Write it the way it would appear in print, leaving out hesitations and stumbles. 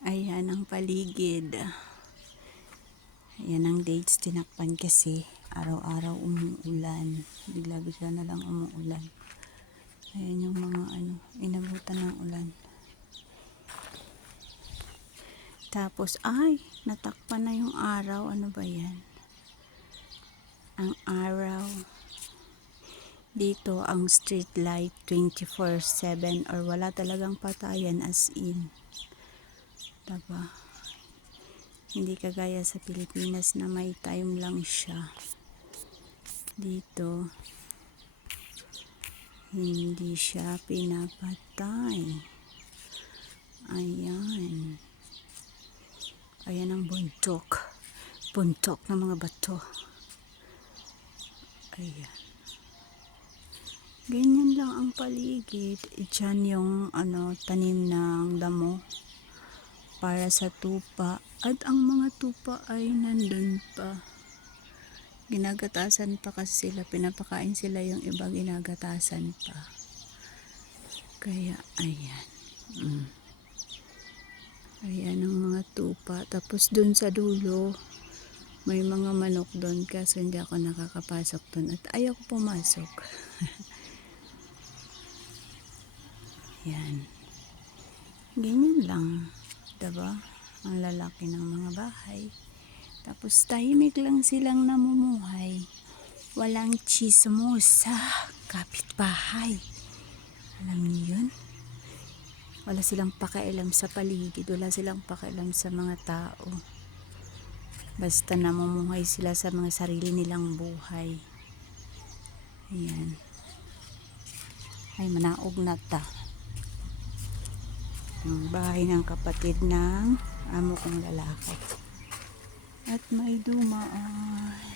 Ayan ang paligid. Ayan ang dates, tinakpan kasi araw-araw umuulan. Bigla-bigla na lang umuulan. Ayan yung mga inabutan ng ulan. Tapos, natakpan na yung araw. Ano ba yan? Ang araw. Dito, ang street light 24/7 or wala talagang patayan as in. Diba? Hindi kagaya sa Pilipinas na may time lang siya. Dito, hindi siya pinapatay. Ayan. Ayan ang bundok. Bundok ng mga bato. Ayan. Ganyan lang ang paligid. Diyan yung tanim ng damo para sa tupa. At ang mga tupa ay nandun pa. Ginagatasan pa kasi sila. Pinapakain sila, yung iba ginagatasan pa. Kaya ayan. Ayan ang mga tupa. Tapos dun sa dulo, may mga manok doon kasi hindi ako nakakapasok doon. At ayaw ko pumasok. Yan. Ganyan lang. Diba? Ang lalaki ng mga bahay. Tapos tahimik lang silang namumuhay. Walang chismos sa kapitbahay. Alam niyo yun? Wala silang pakialam sa paligid. Wala silang pakialam sa mga tao. Basta namumuhay sila sa mga sarili nilang buhay. Ayan. Ay, manaog na ta. Ang bahay ng kapatid ng amo kong lalaki. At may dumaan.